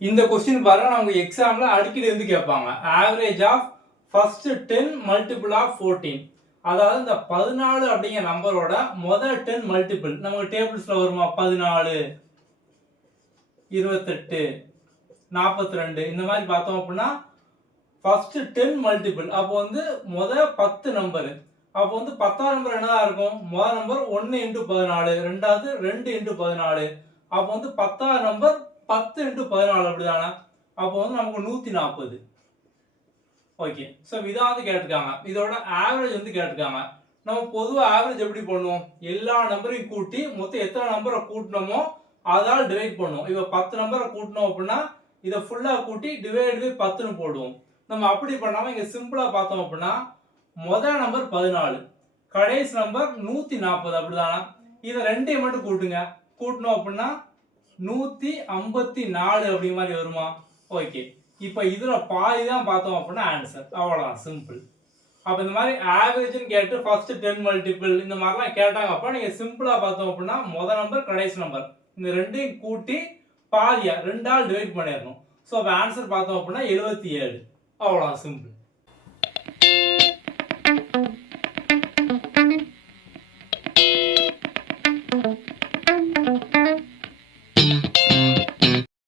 இந்த கொஸ்டின் பாருங்க நமக்கு எக்ஸாம்ல அடிக்கடி வந்து கேட்பாங்க. Average of first 10 multiple of 14. அதாவது இந்த 14 அப்படிங்கிற நம்பரோட முதல் 10 மல்டிபிள் நமக்கு டேபிள்ஸ்ல வருமா? 14, 28, 42 இந்த மாதிரி பார்த்தோம் அப்படின்னா ஃபர்ஸ்ட் 10 மல்டிபிள். அப்போ வந்து முதல் 10 நம்பர். அப்போ வந்து 10ஆம் நம்பர் என்னதான் இருக்கும்? முதல் நம்பர் 1 × 14, ரெண்டாவது 2 × 14. அப்போ வந்து 10ஆம் நம்பர் 10 × 14 அப்படிதானே? அப்போ வந்து நமக்கு 140. ஓகே. ஸோ இதான் வந்து கேட்டிருக்காங்க. இதோட ஆவரேஜ் வந்து கேட்டிருக்காங்க. நம்ம பொதுவாக ஆவரேஜ் எப்படி பண்ணுவோம்? எல்லா நம்பரையும் கூட்டி மொத்தம் எத்தனை நம்பரை கூட்டினோமோ அதால் டிவைட் பண்ணுவோம். இப்போ 10 நம்பரை கூட்டினோம் அப்படின்னா இதை ஃபுல்லாக கூட்டி டிவைட் பை 10ன்னு போடுவோம். நம்ம அப்படி பண்ணாமல் இங்கே சிம்பிளாக பார்த்தோம் அப்படின்னா முதல் நம்பர் 14, கடைசி நம்பர் 140 அப்படிதானா? இதை ரெண்டையும் மட்டும் கூட்டுங்க. கூட்டணும் அப்படின்னா 154 அப்படி மாதிரி வருமா? ஓகே. இப்போ இதுல பாதி தான் பார்த்தோம் அப்படின்னா ஆன்சர். அவ்வளோதான், சிம்பிள். அப்போ இந்த மாதிரி ஆவரேஜ்னு கேட்டு ஃபர்ஸ்ட் 10 மல்டிபிள் இந்த மாதிரிலாம் கேட்டாங்க. அப்போ நீங்க சிம்பிளா பார்த்தோம் அப்படின்னா முதல் நம்பர் கடைசி நம்பர் இந்த ரெண்டையும் கூட்டி பாதியா 2ஆல் டிவைட் பண்ணிடணும். ஸோ அப்போ ஆன்சர் பார்த்தோம் அப்படின்னா 77. அவ்வளோதான், சிம்பிள்.